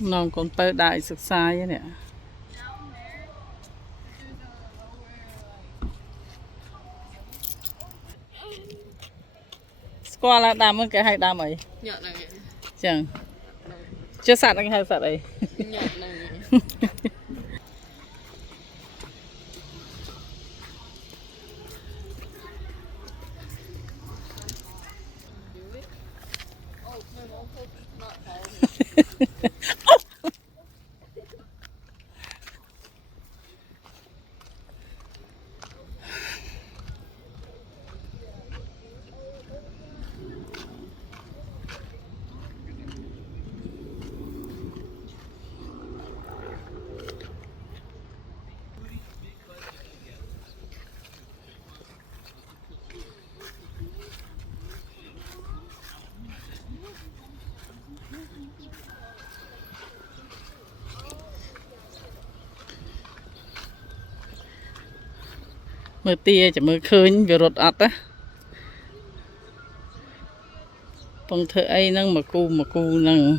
non con tơ đại sực sai ấy nè qua là đam cái hay đam ấy Nhọn này chẳng chưa sạt anh hay sạt ấy nhọn này mưa tia chỉ mưa khơi về rột ắt á bằng thợ ấy nâng mà cu nâng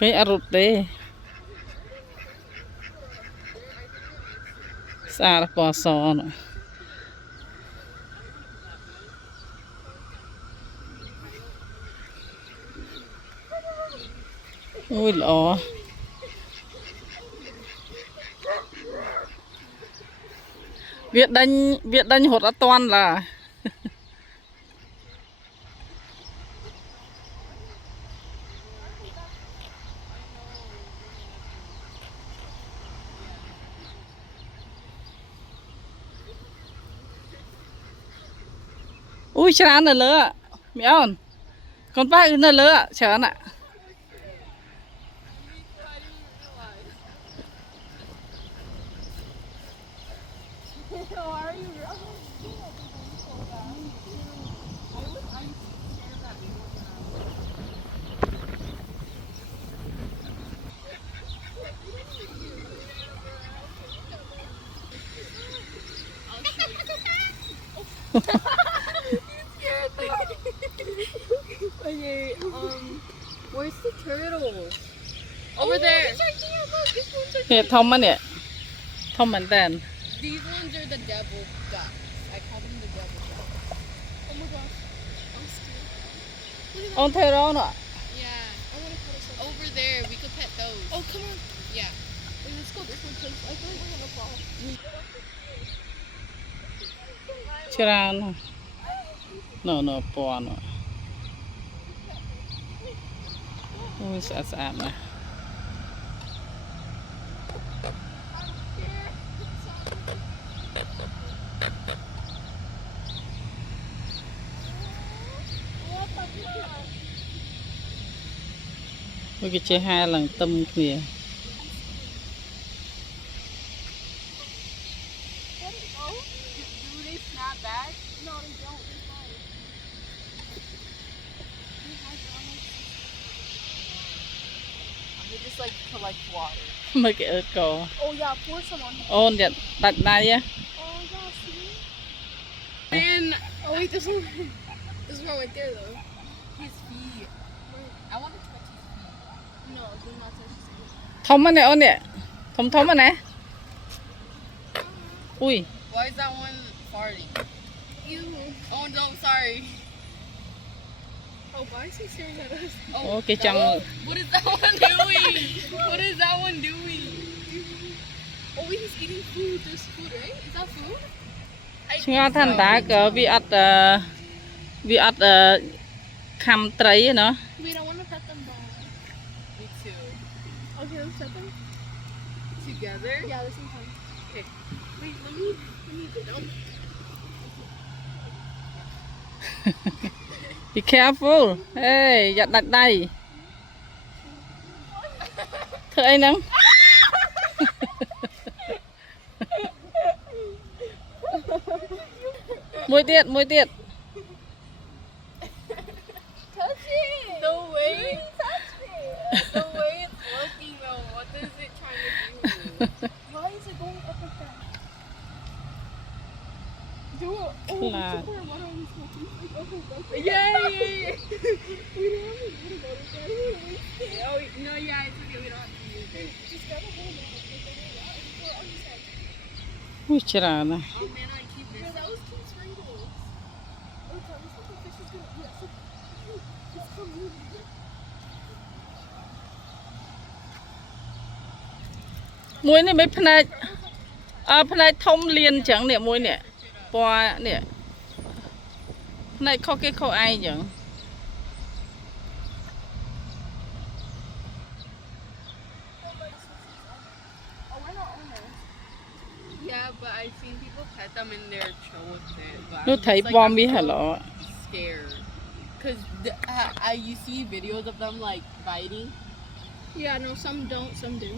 cái ắt rột đấy xa là qua sò nữa ui lọ Việt đánh hột đã toàn là ui chán rồi lỡ mẹ ơi con bác nó lỡ chán ạ Okay, where's the turtle? Over there. Nè thông á nè thông mạnh tàn These ones are the devil ducks. I call them the devil ducks. Oh my gosh, I'm scared. ông theo đó nè Yeah. I want to pet a over there. We could pet those. Oh, come on. Yeah. Wait, let's go this one because I feel like we're gonna fall. chán nó bò nó ui sạ nè ui cái chơi hai lần tâm kìa Do they snap back? No, they don't. They're fine. They just like collect water. mấy cái ớt cò Oh yeah, pour some on. ôn đẹp đặt này á Oh yeah, see? And oh wait, this one right there though. His feet. I want to touch his feet. No, do not touch his feet. thông á nè ôn nè thông á nè ui Why is that one farting? Ew. Oh no, sorry. Oh, why is he staring at us? ô cái chân What is that one doing? What is that one doing? Oh wait, he's eating food. There's food, right? Is that food? ngon thành đá cờ vi ắt khăm trấy nó Wait, I want to pet them though. Me too. Okay, let's pet them. Together? Yeah, the same time. Okay. Wait, let me get down. be careful hey giật đặt đây thưa anh nắng mùi tiệt Touch it. The way touch it. The way it's looking though. What is it trying to do? Why is it going up like that? Do it. Oh, Là- super. What are we smoking? Like, oh. Yeah. We don't have to go to bed. Oh, no, yeah, it's okay. We don't have to use it. Just grab a whole net. I'm just like, อุ้ย ច្រើនណាស់ oh man, I keep this. That was two sprinkles. Oh, God, this fucking fish is gonna. Yes. It's coming. មួយនេះមិនផ្នែកផ្នែកធំលៀនអញ្ចឹងនេះមួយនេះពណ៌នេះផ្នែកខុសគេខុសឯងអញ្ចឹង Oh, we're not owners. Yeah, but I've seen people pet them and they're chill with it. But នោះ I'm ថៃ just ព like, ណ៌ I'm មាស so ហឡ scared. Cause you see videos of them like biting. Yeah, no, some don't, some do.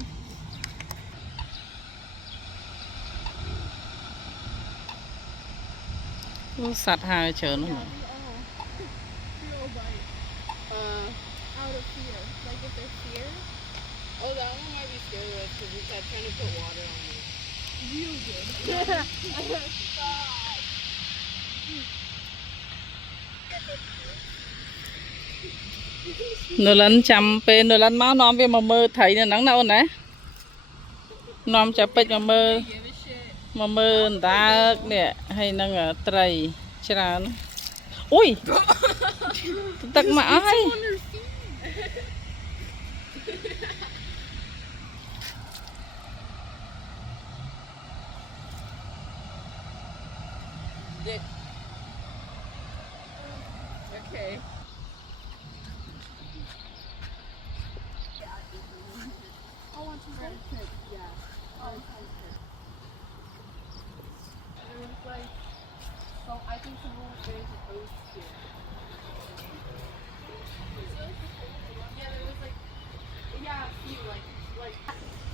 សត្វហើរច្រើនណាស់ No bite. Out of fear. Like if they're scared. Oh, that one might be scared of because we kept trying to put water on it. Real good. Nó lên chăm pe nó lên máu non với mà mơ thấy nó nắng đâu nè non chả pe mà mơ Give a shit. mà mơ ta nè hay năng ở tray chả nó ui tắc mà ai On her feet. Okay. I want to ride a trip. Yeah. And it was like, so I think someone was getting proposed to. Yeah, there was like, yeah, a few like,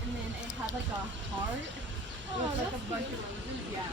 and then it had like a heart with like a bunch of roses. Yeah.